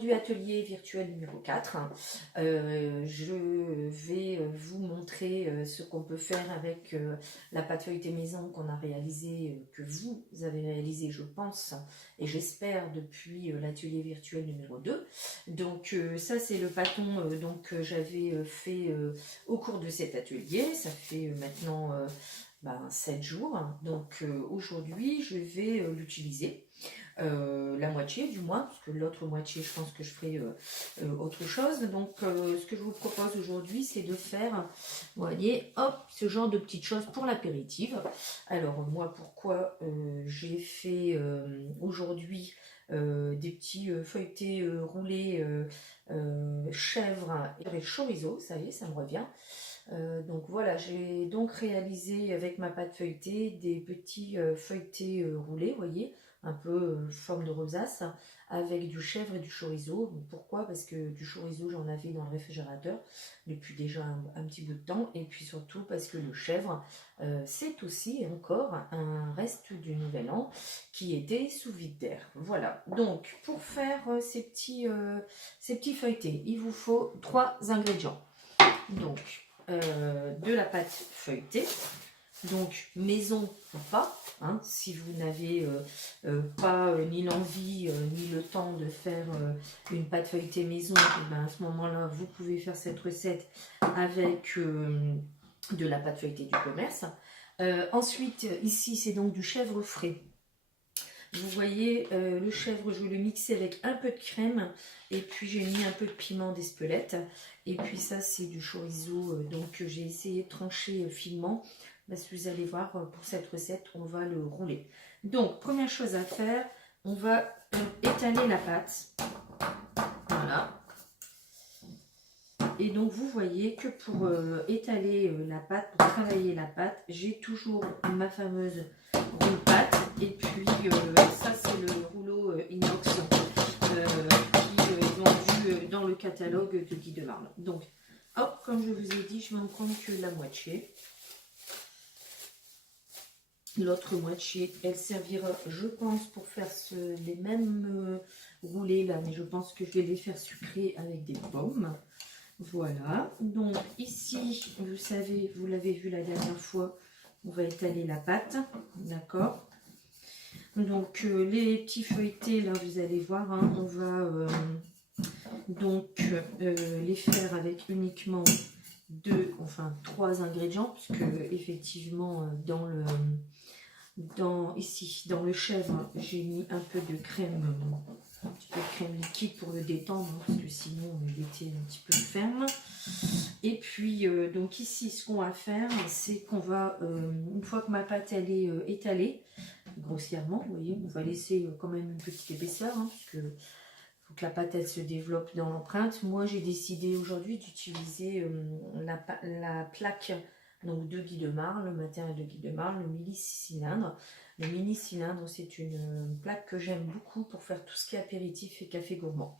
aujourd'hui atelier virtuel numéro 4. Je vais vous montrer ce qu'on peut faire avec la pâte feuilletée maison qu'on a réalisé, que vous avez réalisé je pense et j'espère depuis l'atelier virtuel numéro 2. Donc ça c'est le pâton que j'avais fait au cours de cet atelier. Ça fait maintenant 7 jours. Donc aujourd'hui je vais l'utiliser. La moitié du moins, parce que l'autre moitié je pense que je ferai autre chose. Donc ce que je vous propose aujourd'hui c'est de faire, vous voyez, hop, ce genre de petites choses pour l'apéritif. Alors moi pourquoi j'ai fait aujourd'hui des petits feuilletés roulés chèvre et chorizo, ça y est, ça me revient. Donc voilà, j'ai donc réalisé avec ma pâte feuilletée des petits feuilletés roulés, vous voyez, un peu forme de rosace, avec du chèvre et du chorizo. Pourquoi? Parce que du chorizo, j'en avais dans le réfrigérateur depuis déjà un petit bout de temps, et puis surtout parce que le chèvre, c'est aussi encore un reste du Nouvel An qui était sous vide d'air. Voilà, donc pour faire ces petits feuilletés, il vous faut 3 ingrédients. Donc, de la pâte feuilletée, donc maison ou pas, hein, si vous n'avez pas ni l'envie ni le temps de faire une pâte feuilletée maison, et ben à ce moment-là vous pouvez faire cette recette avec de la pâte feuilletée du commerce. Ensuite ici c'est donc du chèvre frais. Vous voyez, le chèvre, je vais le mixer avec un peu de crème et puis j'ai mis un peu de piment d'Espelette. Et puis ça, c'est du chorizo, donc j'ai essayé de trancher finement. Parce que vous allez voir, pour cette recette, on va le rouler. Donc, première chose à faire, on va étaler la pâte. Voilà. Et donc, vous voyez que pour étaler la pâte, pour travailler la pâte, j'ai toujours ma fameuse roule-pâte. Et puis, ça, c'est le rouleau inox qui est vendu dans le catalogue de Guy de Marle. Donc, hop, comme je vous ai dit, je vais en prendre que la moitié. L'autre moitié, elle servira, je pense, pour faire les mêmes roulés là, mais je pense que je vais les faire sucrés avec des pommes. Voilà, donc ici, vous savez, vous l'avez vu la dernière fois, on va étaler la pâte, d'accord. Donc les petits feuilletés, là, vous allez voir, hein, on va les faire avec uniquement 3 ingrédients, puisque effectivement, ici, dans le chèvre, j'ai mis un peu de crème, un petit peu de crème liquide pour le détendre, hein, parce que sinon il était un petit peu ferme. Et puis donc ici ce qu'on va faire, c'est qu'on va, une fois que ma pâte elle est étalée grossièrement, vous voyez, on va laisser quand même une petite épaisseur, hein, parce que faut que la pâte elle se développe dans l'empreinte. Moi j'ai décidé aujourd'hui d'utiliser la plaque donc de Guy de Marle, le matériel de Guy de Marle, le mini-cylindre. Le mini-cylindre, c'est une plaque que j'aime beaucoup pour faire tout ce qui est apéritif et café gourmand.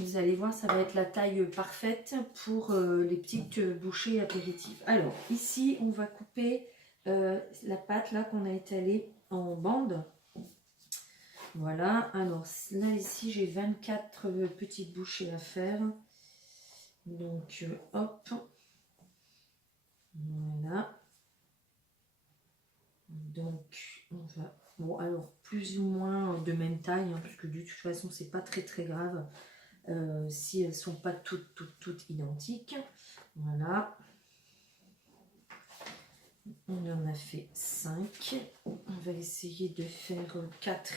Vous allez voir, ça va être la taille parfaite pour les petites bouchées apéritives. Alors, ici, on va couper la pâte là qu'on a étalée en bandes. Voilà, alors là, ici, j'ai 24 petites bouchées à faire. Donc, hop. Voilà. Donc, on va... Bon, alors, plus ou moins de même taille, hein, puisque de toute façon, c'est pas très grave si elles sont pas toutes identiques. Voilà. On en a fait 5. On va essayer de faire 4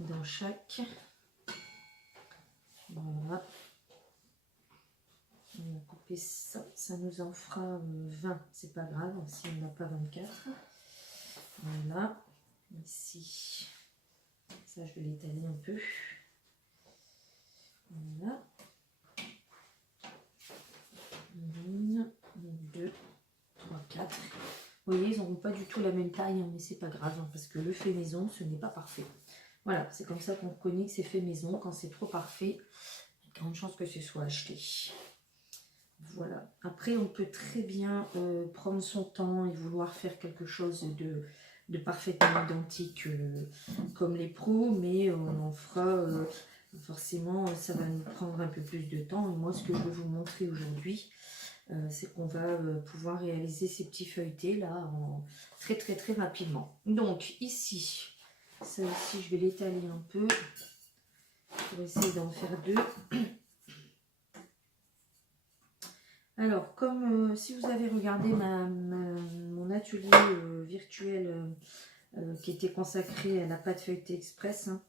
dans chaque. Voilà. On va couper ça. Ça nous en fera 20. C'est pas grave si on n'a pas 24. Voilà. Ici. Ça, je vais l'étaler un peu. Voilà. 1, 2, 3, 4. Vous voyez, ils n'auront pas du tout la même taille, mais c'est pas grave, hein, parce que le fait maison, ce n'est pas parfait. Voilà, c'est comme ça qu'on reconnaît que c'est fait maison. Quand c'est trop parfait, il y a grande chance que ce soit acheté. Voilà. Après, on peut très bien prendre son temps et vouloir faire quelque chose de parfaitement identique comme les pros, mais on en fera Forcément, ça va nous prendre un peu plus de temps. Et moi, ce que je veux vous montrer aujourd'hui, c'est qu'on va pouvoir réaliser ces petits feuilletés là très très très rapidement. Donc ici, ça aussi, je vais l'étaler un peu pour essayer d'en faire deux. Alors, comme si vous avez regardé mon atelier virtuel qui était consacré à la pâte feuilletée express, hein,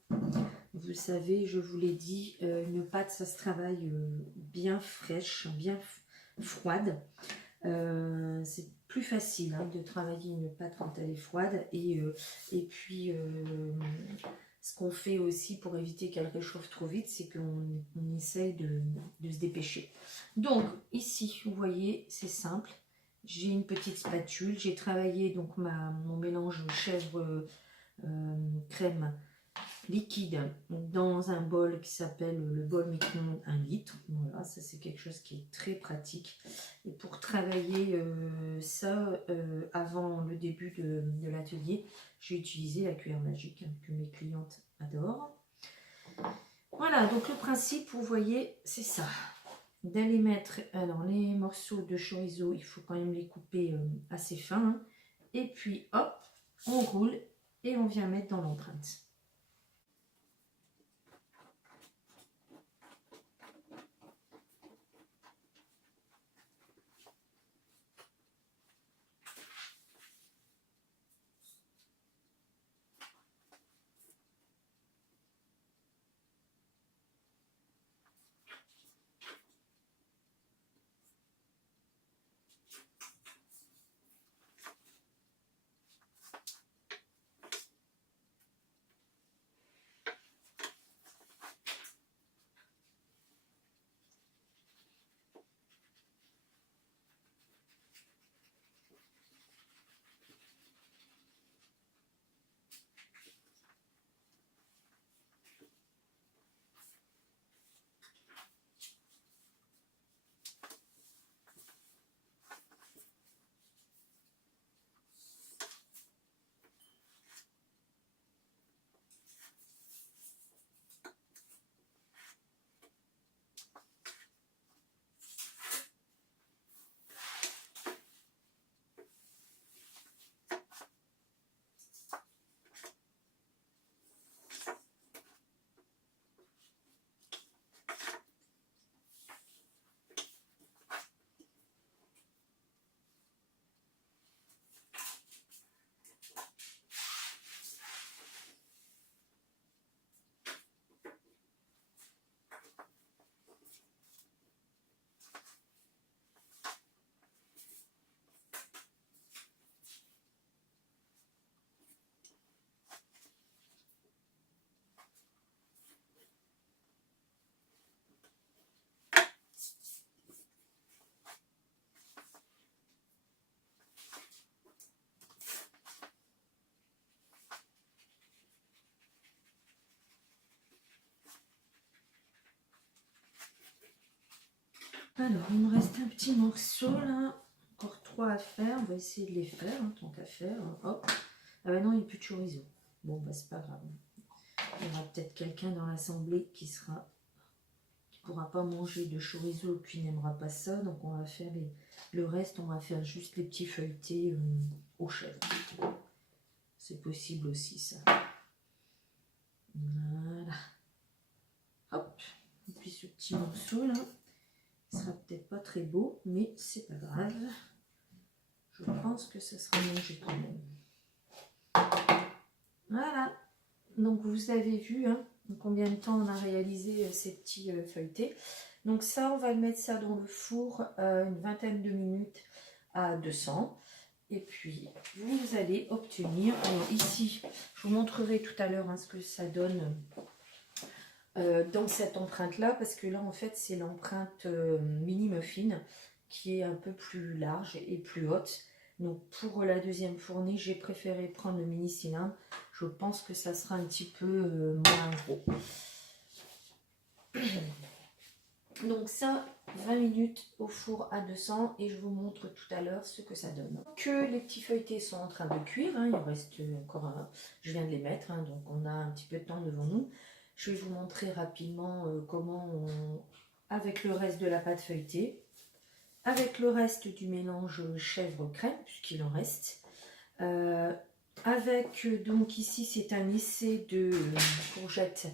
vous savez, je vous l'ai dit, une pâte, ça se travaille bien fraîche, bien froide. C'est plus facile hein, de travailler une pâte quand elle est froide. Et puis, ce qu'on fait aussi pour éviter qu'elle réchauffe trop vite, c'est qu'on essaye de se dépêcher. Donc, ici, vous voyez, c'est simple. J'ai une petite spatule. J'ai travaillé donc mon mélange chèvre crème liquide dans un bol qui s'appelle le bol micro-ondes 1 litre. Voilà, ça c'est quelque chose qui est très pratique. Et pour travailler ça avant le début de l'atelier, j'ai utilisé la cuillère magique hein, que mes clientes adorent. Voilà, donc le principe, vous voyez, c'est ça. D'aller mettre, alors les morceaux de chorizo, il faut quand même les couper assez fins. Hein, et puis hop, on roule et on vient mettre dans l'empreinte. Alors, il me reste un petit morceau là, encore 3 à faire, on va essayer de les faire, hein, tant qu'à faire, hop. Ah ben non, il n'y a plus de chorizo. Bon, bah c'est pas grave. Il y aura peut-être quelqu'un dans l'assemblée qui pourra pas manger de chorizo, qui n'aimera pas ça, donc on va faire le reste, on va faire juste les petits feuilletés au chèvre. C'est possible aussi ça. Voilà. Hop. Et puis ce petit morceau là. Ce sera peut-être pas très beau, mais c'est pas grave. Je pense que ça sera mangé quand même. Voilà. Donc vous avez vu hein, combien de temps on a réalisé ces petits feuilletés. Donc ça, on va mettre ça dans le four une vingtaine de minutes à 200. Et puis vous allez obtenir. Alors ici, je vous montrerai tout à l'heure hein, ce que ça donne. Dans cette empreinte là, parce que là en fait c'est l'empreinte mini muffin qui est un peu plus large et plus haute. Donc pour la deuxième fournée, j'ai préféré prendre le mini cylindre. Je pense que ça sera un petit peu moins gros. Donc ça, 20 minutes au four à 200 et je vous montre tout à l'heure ce que ça donne. Que les petits feuilletés sont en train de cuire, hein, il reste encore je viens de les mettre, hein, donc on a un petit peu de temps devant nous. je vais vous montrer rapidement comment avec le reste de la pâte feuilletée, avec le reste du mélange chèvre-crème, puisqu'il en reste, avec, donc ici c'est un essai de courgettes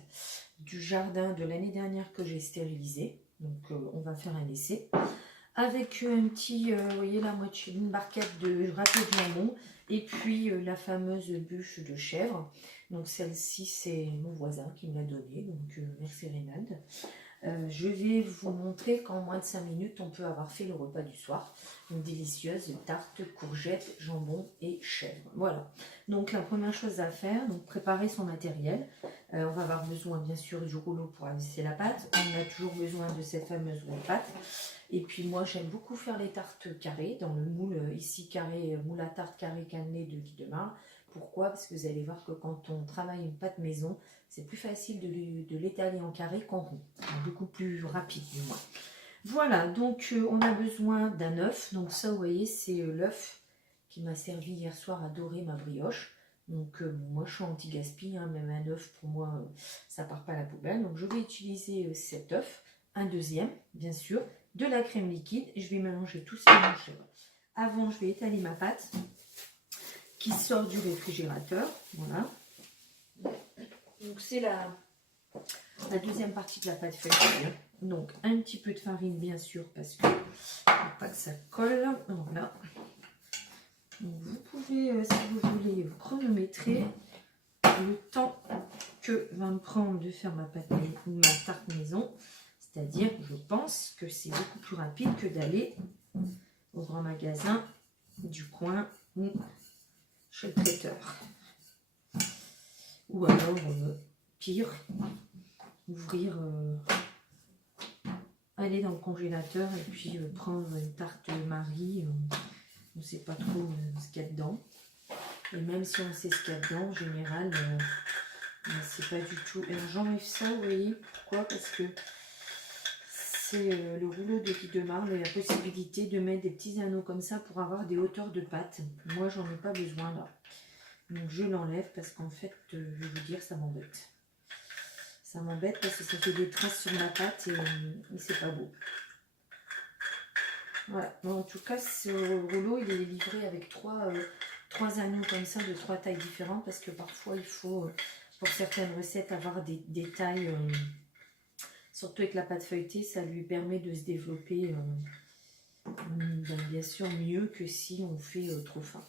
du jardin de l'année dernière que j'ai stérilisé, donc on va faire un essai, avec un petit, vous voyez la moitié d'une barquette de râpé de jambon, et puis la fameuse bûche de chèvre. Donc celle-ci c'est mon voisin qui me l'a donnée, donc merci Reynald. Je vais vous montrer qu'en moins de 5 minutes, on peut avoir fait le repas du soir. Une délicieuse tarte, courgettes, jambon et chèvre. Voilà. Donc la première chose à faire, donc préparer son matériel. On va avoir besoin bien sûr du rouleau pour avisser la pâte. On a toujours besoin de cette fameuse roue de pâte. Et puis moi j'aime beaucoup faire les tartes carrées dans le moule ici carré, moule à tarte carré cannelé de Guy Demar. Pourquoi? Parce que vous allez voir que quand on travaille une pâte maison, c'est plus facile de l'étaler en carré qu'en rond. Beaucoup plus rapide du moins. Voilà, donc on a besoin d'un œuf. Donc ça, vous voyez, c'est l'œuf qui m'a servi hier soir à dorer ma brioche. Donc moi, je suis anti-gaspi, hein, même un œuf, pour moi, ça part pas à la poubelle. Donc je vais utiliser cet œuf, un deuxième, bien sûr, de la crème liquide. Et je vais mélanger tout ce mélange. Avant, je vais étaler ma pâte qui sort du réfrigérateur. Voilà. Donc c'est la deuxième partie de la pâte feuilletée. Donc un petit peu de farine bien sûr parce que faut pas que ça colle. Voilà. Donc, vous pouvez, si vous voulez, vous chronométrer le temps que va me prendre de faire ma tarte maison. C'est-à-dire, je pense que c'est beaucoup plus rapide que d'aller au grand magasin du coin ou chez le traiteur. Ou alors, pire, ouvrir, aller dans le congélateur et puis prendre une tarte Marie. On ne sait pas trop ce qu'il y a dedans. Et même si on sait ce qu'il y a dedans, en général, c'est pas du tout. Alors j'enlève ça, vous voyez. Pourquoi? Parce que c'est le rouleau de Guy Demar, la possibilité de mettre des petits anneaux comme ça pour avoir des hauteurs de pâte. Moi, j'en ai pas besoin là. Donc je l'enlève parce qu'en fait, je vais vous dire, ça m'embête. Ça m'embête parce que ça fait des traces sur ma pâte et c'est pas beau. Voilà. Bon, en tout cas, ce rouleau, il est livré avec trois anneaux comme ça, de 3 tailles différentes, parce que parfois, il faut, pour certaines recettes, avoir des tailles, surtout avec la pâte feuilletée, ça lui permet de se développer, bien sûr, mieux que si on fait trop fin.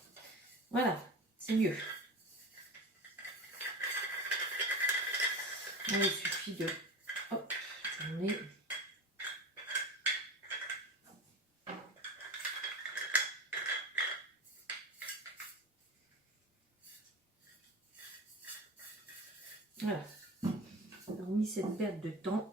Voilà, c'est mieux. Bon, il suffit de tourner. Voilà. Hormis cette perte de temps.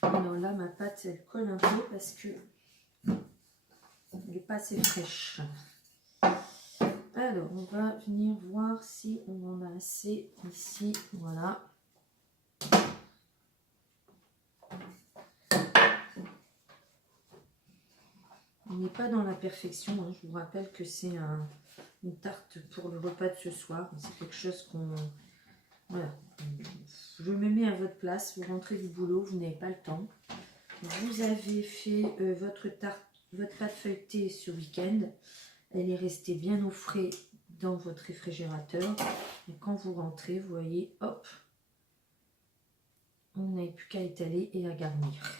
Alors là, ma pâte, elle colle un peu parce que elle n'est pas assez fraîche. Alors, on va venir voir si on en a assez ici. Voilà. On n'est pas dans la perfection. Hein. Je vous rappelle que c'est une tarte pour le repas de ce soir. C'est quelque chose qu'on... Voilà. Je me mets à votre place. Vous rentrez du boulot, vous n'avez pas le temps. Vous avez fait votre pâte feuilletée ce week-end. Elle est restée bien au frais dans votre réfrigérateur. Et quand vous rentrez, vous voyez, hop, on n'avait plus qu'à étaler et à garnir.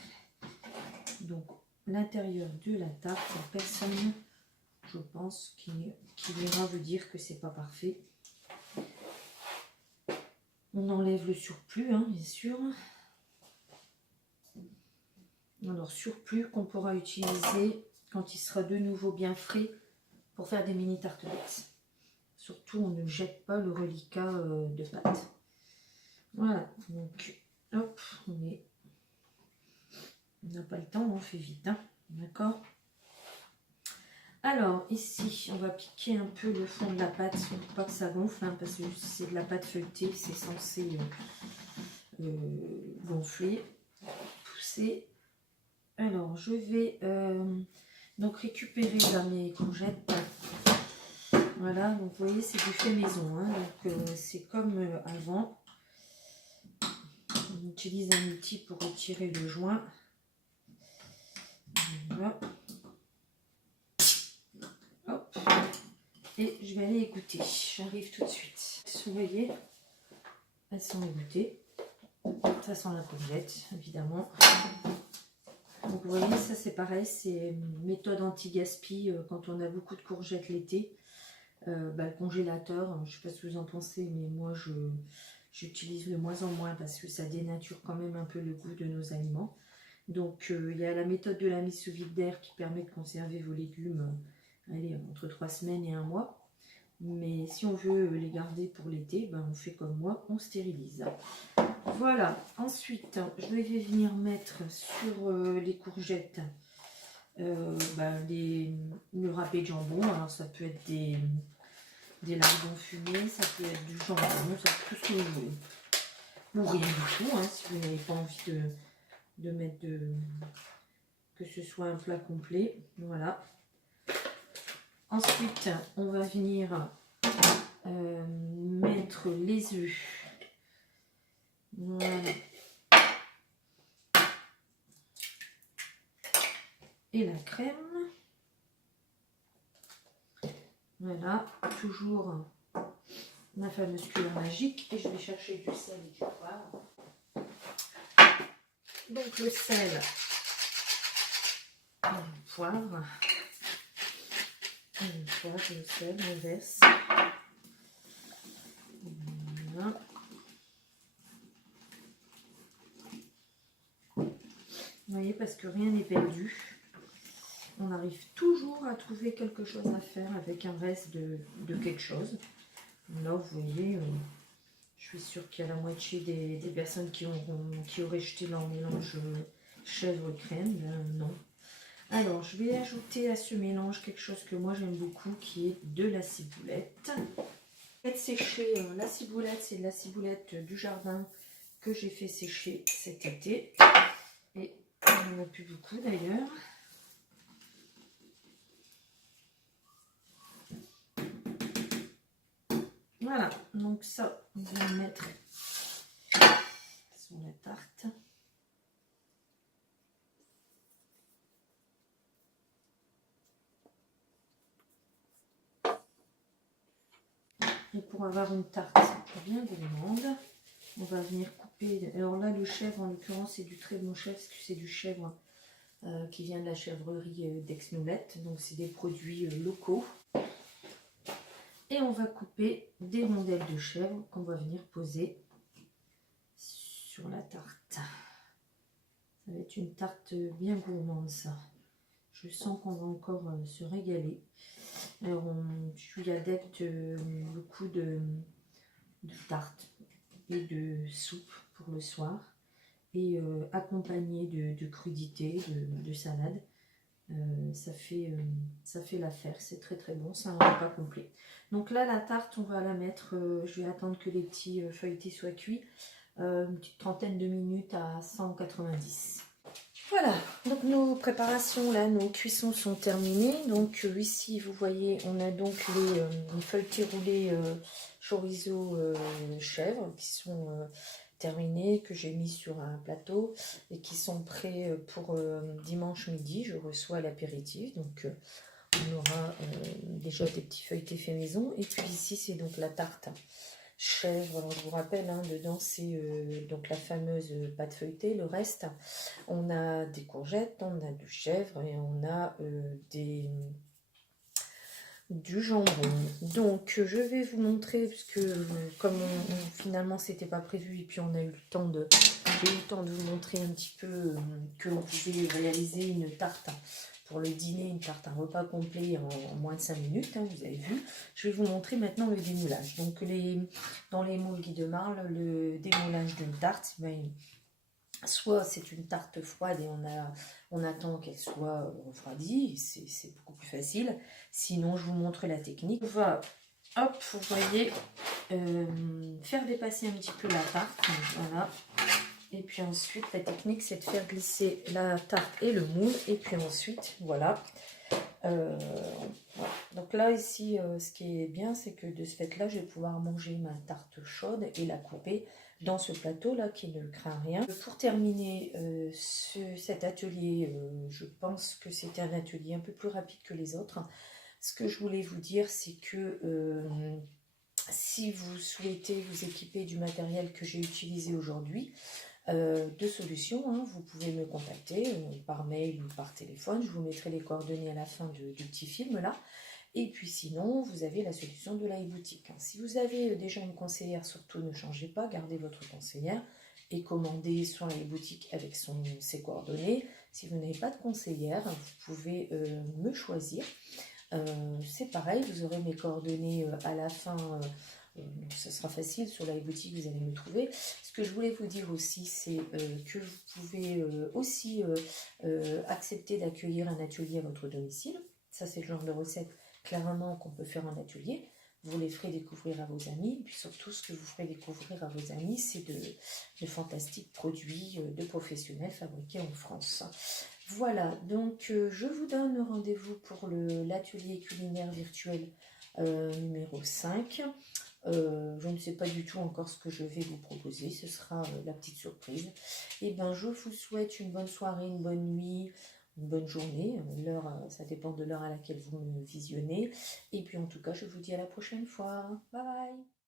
Donc, l'intérieur de la tarte, la personne, je pense, qui viendra vous dire que c'est pas parfait. On enlève le surplus, hein, bien sûr. Alors, surplus qu'on pourra utiliser quand il sera de nouveau bien frais pour faire des mini tartelettes. Surtout, on ne jette pas le reliquat de pâte. Voilà, donc, hop, on n'a pas le temps, on fait vite, hein, d'accord? Alors, ici, on va piquer un peu le fond de la pâte pour pas que ça gonfle, hein, parce que c'est de la pâte feuilletée, c'est censé gonfler, pousser. Alors, je vais donc récupérer là, mes courgettes. Voilà, donc vous voyez, c'est du fait maison. Hein, donc, c'est comme avant. On utilise un outil pour retirer le joint. Voilà. Hop. Et je vais aller égoutter. J'arrive tout de suite. Vous voyez, elles sont égouttées. Ça sent la courgette, évidemment. Donc vous voyez, ça c'est pareil, c'est méthode anti-gaspi quand on a beaucoup de courgettes l'été. Le congélateur, je ne sais pas ce que vous en pensez, mais moi j'utilise de moins en moins parce que ça dénature quand même un peu le goût de nos aliments. Donc il y a la méthode de la mise sous vide d'air qui permet de conserver vos légumes allez, entre 3 semaines et 1 mois. Mais si on veut les garder pour l'été, ben on fait comme moi, on stérilise. Voilà, ensuite je vais venir mettre sur les courgettes le râpé de jambon. Alors ça peut être des lardons fumés, ça peut être du jambon, ça peut tout ce que vous voulez. Ou rien du tout, hein, si vous n'avez pas envie de mettre que ce soit un plat complet. Voilà. Ensuite, on va venir mettre les œufs. Voilà. Et la crème. Voilà, toujours ma fameuse cuillère magique. Et je vais chercher du sel et du poivre. Donc le sel et le poivre. Le sel, on verse. Voilà. Vous voyez, parce que rien n'est perdu. On arrive toujours à trouver quelque chose à faire avec un reste de quelque chose. Là, vous voyez, je suis sûre qu'il y a la moitié des personnes qui auraient jeté leur mélange chèvre-crème. Non. Alors, je vais ajouter à ce mélange quelque chose que moi j'aime beaucoup, qui est de la ciboulette. Faites sécher la ciboulette, c'est de la ciboulette du jardin que j'ai fait sécher cet été. Et il n'y en a plus beaucoup d'ailleurs. Voilà, donc ça, on va le mettre sur la tarte. Et pour avoir une tarte bien gourmande, on va venir couper. Alors là, le chèvre, en l'occurrence, c'est du très bon chèvre, parce que c'est du chèvre qui vient de la chèvrerie d'Aix-Noulette. Donc, c'est des produits locaux. Et on va couper des rondelles de chèvre qu'on va venir poser sur la tarte. Ça va être une tarte bien gourmande, ça. Je sens qu'on va encore se régaler. Alors, je suis adepte beaucoup de tartes et de soupe pour le soir. Et accompagné de crudités, de salade. Ça fait l'affaire, c'est très très bon, c'est un repas complet. Donc là, la tarte, on va la mettre, je vais attendre que les petits feuilletés soient cuits, une petite trentaine de minutes à 190. Voilà, donc nos préparations là, nos cuissons sont terminées. Donc ici, vous voyez, on a donc les feuilletés roulés chorizo chèvre qui sont terminés, que j'ai mis sur un plateau et qui sont prêts pour dimanche midi. Je reçois l'apéritif, donc on aura déjà des petits feuilletés faits maison. Et puis ici, c'est donc la tarte chèvre. Alors je vous rappelle, hein, dedans c'est donc la fameuse pâte feuilletée. Le reste, on a des courgettes, on a du chèvre et on a du jambon. Donc je vais vous montrer, parce que comme finalement c'était pas prévu et puis on a eu le temps de vous montrer un petit peu que vous pouvez réaliser une tarte pour le dîner, une tarte à repas complet en moins de 5 minutes, hein, vous avez vu. Je vais vous montrer maintenant le démoulage. Donc dans les moules Guy de Marle, le démoulage d'une tarte, ben, soit c'est une tarte froide et on attend qu'elle soit refroidie, c'est beaucoup plus facile. Sinon, je vous montre la technique. On va, hop, vous voyez, faire dépasser un petit peu la tarte. Voilà. Et puis ensuite, la technique, c'est de faire glisser la tarte et le moule. Et puis ensuite, voilà. Voilà. Donc là, ici, ce qui est bien, c'est que de ce fait-là, je vais pouvoir manger ma tarte chaude et la couper dans ce plateau-là qui ne craint rien. Pour terminer cet atelier, je pense que c'était un atelier un peu plus rapide que les autres. Ce que je voulais vous dire, c'est que si vous souhaitez vous équiper du matériel que j'ai utilisé aujourd'hui, deux solutions, hein. Vous pouvez me contacter par mail ou par téléphone, je vous mettrai les coordonnées à la fin du petit film là. Et puis sinon, vous avez la solution de la e-boutique. Si vous avez déjà une conseillère, surtout ne changez pas, gardez votre conseillère et commandez sur la e-boutique avec ses coordonnées. Si vous n'avez pas de conseillère, vous pouvez me choisir. C'est pareil, vous aurez mes coordonnées à la fin. Donc ce sera facile, sur la boutique vous allez me trouver. Ce que je voulais vous dire aussi, c'est que vous pouvez aussi accepter d'accueillir un atelier à votre domicile. Ça, c'est le genre de recette clairement qu'on peut faire en atelier. Vous les ferez découvrir à vos amis. Et puis surtout, ce que vous ferez découvrir à vos amis, c'est de fantastiques produits de professionnels fabriqués en France. Voilà, donc je vous donne rendez-vous pour l'atelier culinaire virtuel numéro 5. Je ne sais pas du tout encore ce que je vais vous proposer, ce sera la petite surprise. Et bien, je vous souhaite une bonne soirée, une bonne nuit, une bonne journée. L'heure, ça dépend de l'heure à laquelle vous me visionnez. Et puis en tout cas, je vous dis à la prochaine fois. Bye bye!